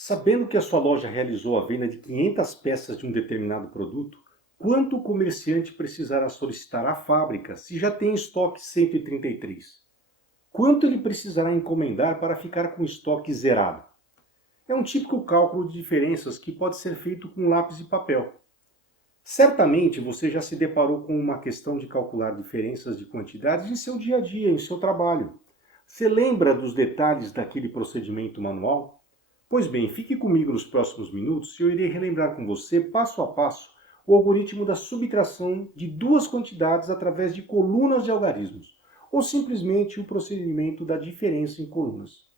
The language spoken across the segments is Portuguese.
Sabendo que a sua loja realizou a venda de 500 peças de um determinado produto, quanto o comerciante precisará solicitar à fábrica se já tem estoque 133? Quanto ele precisará encomendar para ficar com o estoque zerado? É um típico cálculo de diferenças que pode ser feito com lápis e papel. Certamente você já se deparou com uma questão de calcular diferenças de quantidades em seu dia a dia, em seu trabalho. Você lembra dos detalhes daquele procedimento manual? Pois bem, fique comigo nos próximos minutos e eu irei relembrar com você, passo a passo, o algoritmo da subtração de duas quantidades através de colunas de algarismos, ou simplesmente o procedimento da diferença em colunas.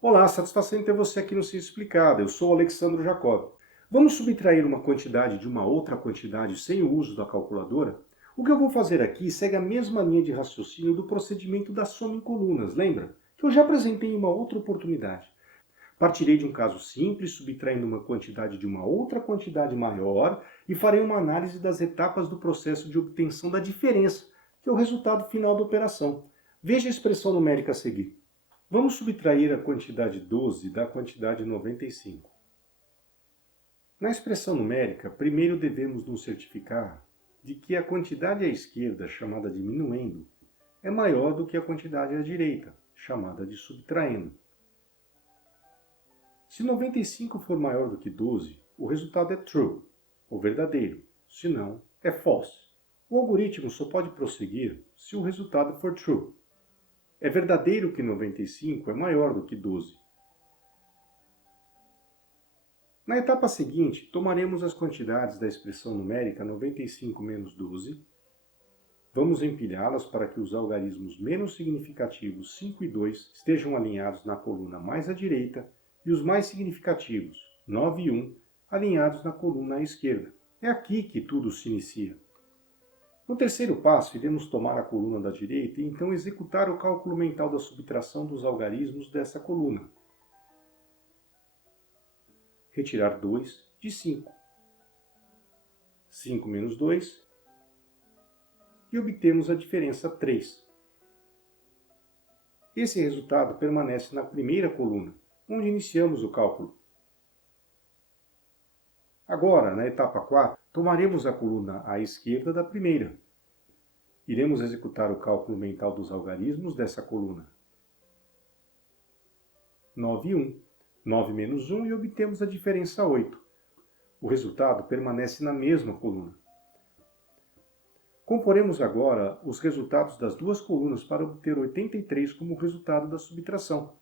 Olá, satisfação em ter você aqui no Ciência Explicada. Eu sou o Alexandro Jacob. Vamos subtrair uma quantidade de uma outra quantidade sem o uso da calculadora? O que eu vou fazer aqui segue a mesma linha de raciocínio do procedimento da soma em colunas, lembra? Que eu já apresentei em uma outra oportunidade. Partirei de um caso simples, subtraindo uma quantidade de uma outra quantidade maior e farei uma análise das etapas do processo de obtenção da diferença, que é o resultado final da operação. Veja a expressão numérica a seguir. Vamos subtrair a quantidade 12 da quantidade 95. Na expressão numérica, primeiro devemos nos certificar de que a quantidade à esquerda, chamada diminuendo, é maior do que a quantidade à direita, chamada de subtraindo. Se 95 for maior do que 12, o resultado é true, ou verdadeiro, se não, é false. O algoritmo só pode prosseguir se o resultado for true. É verdadeiro que 95 é maior do que 12. Na etapa seguinte, tomaremos as quantidades da expressão numérica 95 menos 12, vamos empilhá-las para que os algarismos menos significativos 5 e 2 estejam alinhados na coluna mais à direita e os mais significativos 9 e 1 alinhados na coluna à esquerda. É aqui que tudo se inicia. No terceiro passo, iremos tomar a coluna da direita e então executar o cálculo mental da subtração dos algarismos dessa coluna. Retirar 2 de 5. 5 menos 2 e obtemos a diferença 3. Esse resultado permanece na primeira coluna, onde iniciamos o cálculo. Agora, na etapa 4, tomaremos a coluna à esquerda da primeira. Iremos executar o cálculo mental dos algarismos dessa coluna. 9 e 1. 9 menos 1 e obtemos a diferença 8. O resultado permanece na mesma coluna. Comporemos agora os resultados das duas colunas para obter 83 como resultado da subtração.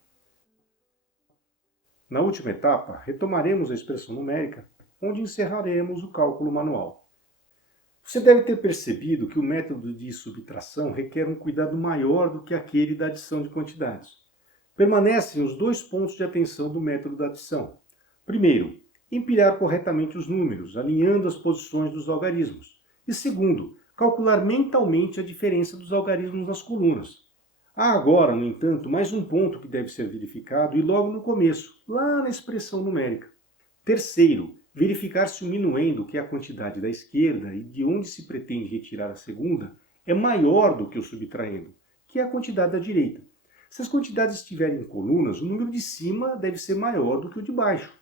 Na última etapa, retomaremos a expressão numérica, onde encerraremos o cálculo manual. Você deve ter percebido que o método de subtração requer um cuidado maior do que aquele da adição de quantidades. Permanecem os dois pontos de atenção do método da adição. Primeiro, empilhar corretamente os números, alinhando as posições dos algarismos. E segundo, calcular mentalmente a diferença dos algarismos nas colunas. Há agora, no entanto, mais um ponto que deve ser verificado e logo no começo, lá na expressão numérica. Terceiro, verificar se o minuendo, que é a quantidade da esquerda e de onde se pretende retirar a segunda, é maior do que o subtraendo, que é a quantidade da direita. Se as quantidades estiverem em colunas, o número de cima deve ser maior do que o de baixo.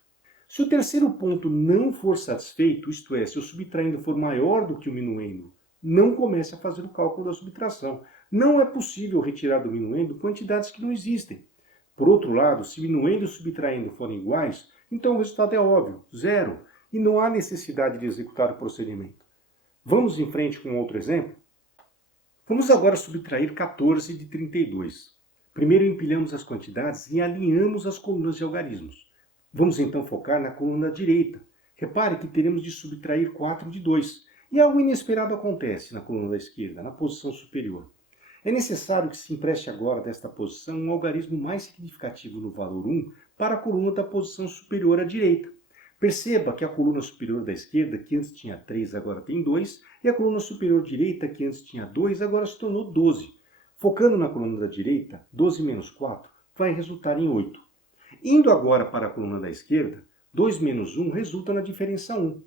Se o terceiro ponto não for satisfeito, isto é, se o subtraendo for maior do que o minuendo, não comece a fazer o cálculo da subtração. Não é possível retirar do minuendo quantidades que não existem. Por outro lado, se minuendo e subtraendo forem iguais, então o resultado é óbvio, zero, e não há necessidade de executar o procedimento. Vamos em frente com outro exemplo? Vamos agora subtrair 14 de 32. Primeiro empilhamos as quantidades e alinhamos as colunas de algarismos. Vamos então focar na coluna direita. Repare que teremos de subtrair 4 de 2. E algo inesperado acontece na coluna da esquerda, na posição superior. É necessário que se empreste agora desta posição um algarismo mais significativo no valor 1 para a coluna da posição superior à direita. Perceba que a coluna superior da esquerda, que antes tinha 3, agora tem 2, e a coluna superior direita, que antes tinha 2, agora se tornou 12. Focando na coluna da direita, 12 menos 4 vai resultar em 8. Indo agora para a coluna da esquerda, 2 menos 1 resulta na diferença 1.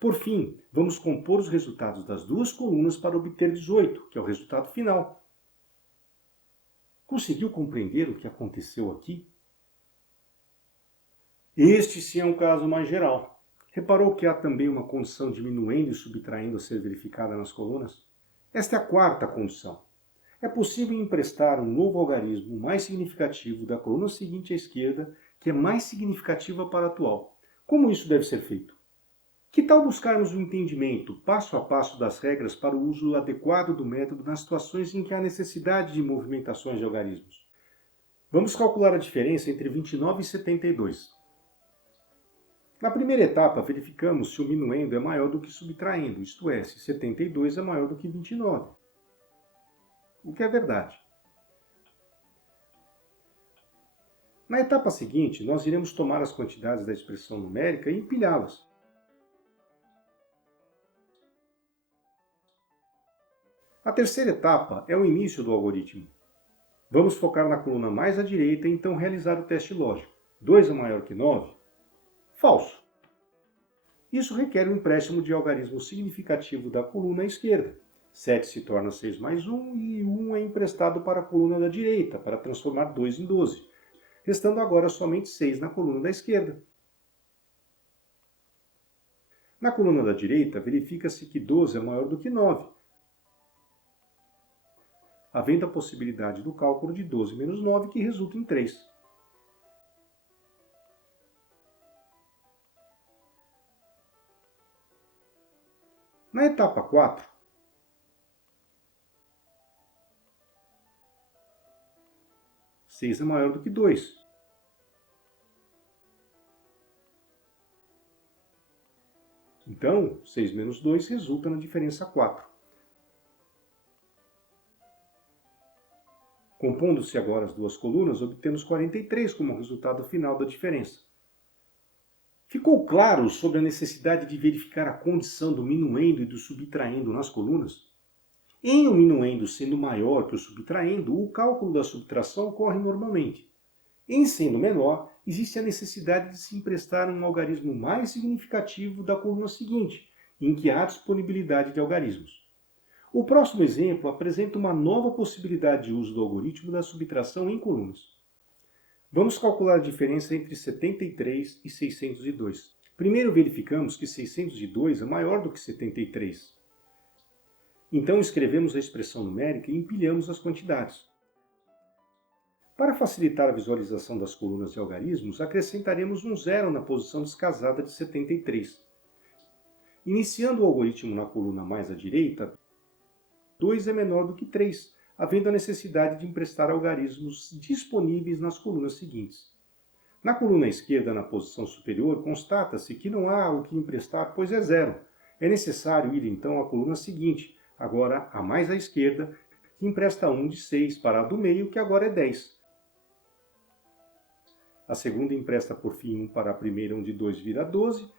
Por fim, vamos compor os resultados das duas colunas para obter 18, que é o resultado final. Conseguiu compreender o que aconteceu aqui? Este sim é um caso mais geral. Reparou que há também uma condição diminuindo e subtraindo a ser verificada nas colunas? Esta é a quarta condição. É possível emprestar um novo algarismo mais significativo da coluna seguinte à esquerda, que é mais significativa para a atual. Como isso deve ser feito? Que tal buscarmos o entendimento passo a passo das regras para o uso adequado do método nas situações em que há necessidade de movimentações de algarismos? Vamos calcular a diferença entre 29 e 72. Na primeira etapa, verificamos se o minuendo é maior do que subtraindo, isto é, se 72 é maior do que 29. O que é verdade. Na etapa seguinte, nós iremos tomar as quantidades da expressão numérica e empilhá-las. A terceira etapa é o início do algoritmo. Vamos focar na coluna mais à direita e então realizar o teste lógico. 2 é maior que 9? Falso. Isso requer um empréstimo de algarismo significativo da coluna à esquerda. 7 se torna 6 mais 1 e 1 é emprestado para a coluna da direita, para transformar 2 em 12, restando agora somente 6 na coluna da esquerda. Na coluna da direita, verifica-se que 12 é maior do que 9, havendo a possibilidade do cálculo de 12 menos 9, que resulta em 3. Na etapa 4, seis é maior do que 2. Então, 6 menos 2 resulta na diferença 4. Compondo-se agora as duas colunas, obtemos 43 como resultado final da diferença. Ficou claro sobre a necessidade de verificar a condição do minuendo e do subtraendo nas colunas? Em o minuendo sendo maior que o subtraendo, o cálculo da subtração ocorre normalmente. Em sendo menor, existe a necessidade de se emprestar um algarismo mais significativo da coluna seguinte, em que há disponibilidade de algarismos. O próximo exemplo apresenta uma nova possibilidade de uso do algoritmo da subtração em colunas. Vamos calcular a diferença entre 73 e 602. Primeiro verificamos que 602 é maior do que 73. Então escrevemos a expressão numérica e empilhamos as quantidades. Para facilitar a visualização das colunas de algarismos, acrescentaremos um zero na posição descasada de 73. Iniciando o algoritmo na coluna mais à direita, 2 é menor do que 3, havendo a necessidade de emprestar algarismos disponíveis nas colunas seguintes. Na coluna esquerda, na posição superior, constata-se que não há o que emprestar, pois é zero. É necessário ir então à coluna seguinte, agora a mais à esquerda, que empresta 1 de 6 para a do meio, que agora é 10. A segunda empresta por fim 1 para a primeira, onde 2 vira 12.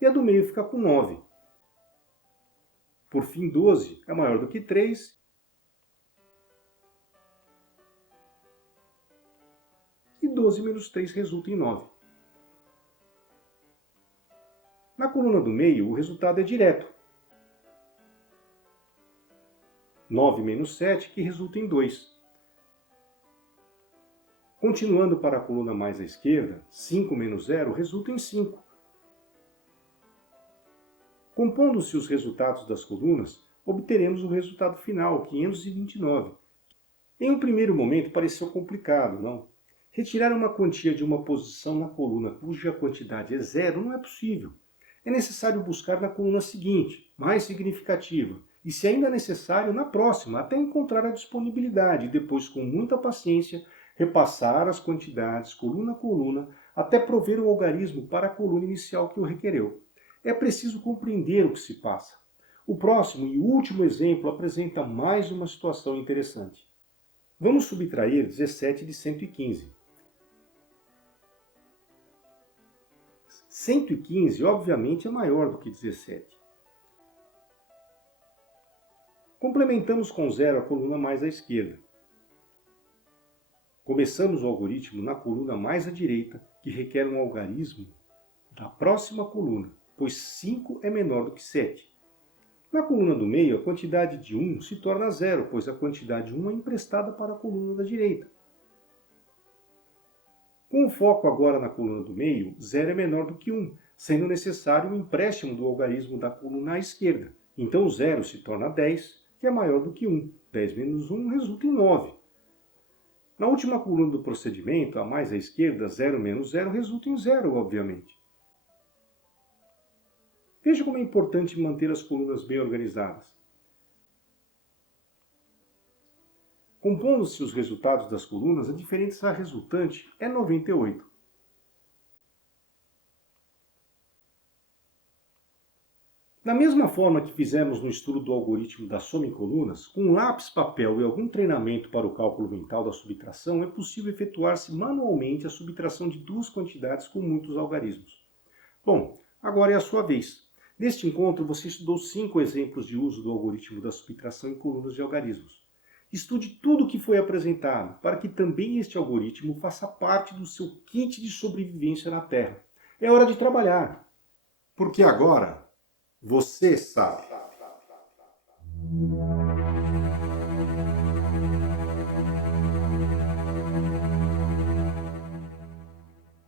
E a do meio fica com 9. Por fim, 12 é maior do que 3. E 12 menos 3 resulta em 9. Na coluna do meio, o resultado é direto. 9 menos 7, que resulta em 2. Continuando para a coluna mais à esquerda, 5 menos 0 resulta em 5. Compondo-se os resultados das colunas, obteremos o resultado final, 529. Em um primeiro momento pareceu complicado, não? Retirar uma quantia de uma posição na coluna cuja quantidade é zero não é possível. É necessário buscar na coluna seguinte, mais significativa, e se ainda necessário, na próxima, até encontrar a disponibilidade e depois, com muita paciência, repassar as quantidades coluna a coluna até prover o algarismo para a coluna inicial que o requereu. É preciso compreender o que se passa. O próximo e último exemplo apresenta mais uma situação interessante. Vamos subtrair 17 de 115. 115, obviamente, é maior do que 17. Complementamos com 0 a coluna mais à esquerda. Começamos o algoritmo na coluna mais à direita que requer um algarismo da próxima coluna, pois 5 é menor do que 7. Na coluna do meio, a quantidade de 1 se torna zero, pois a quantidade 1 é emprestada para a coluna da direita. Com o foco agora na coluna do meio, 0 é menor do que 1, sendo necessário um empréstimo do algarismo da coluna à esquerda. Então 0 se torna 10, que é maior do que 1. 10 menos 1 resulta em 9. Na última coluna do procedimento, a mais à esquerda, 0 menos 0 resulta em 0, obviamente. Veja como é importante manter as colunas bem organizadas. Compondo-se os resultados das colunas, a diferença resultante é 98. Da mesma forma que fizemos no estudo do algoritmo da soma em colunas, com lápis, papel e algum treinamento para o cálculo mental da subtração, é possível efetuar-se manualmente a subtração de duas quantidades com muitos algarismos. Bom, agora é a sua vez. Neste encontro, você estudou 5 exemplos de uso do algoritmo da subtração em colunas de algarismos. Estude tudo o que foi apresentado, para que também este algoritmo faça parte do seu kit de sobrevivência na Terra. É hora de trabalhar. Porque agora você sabe.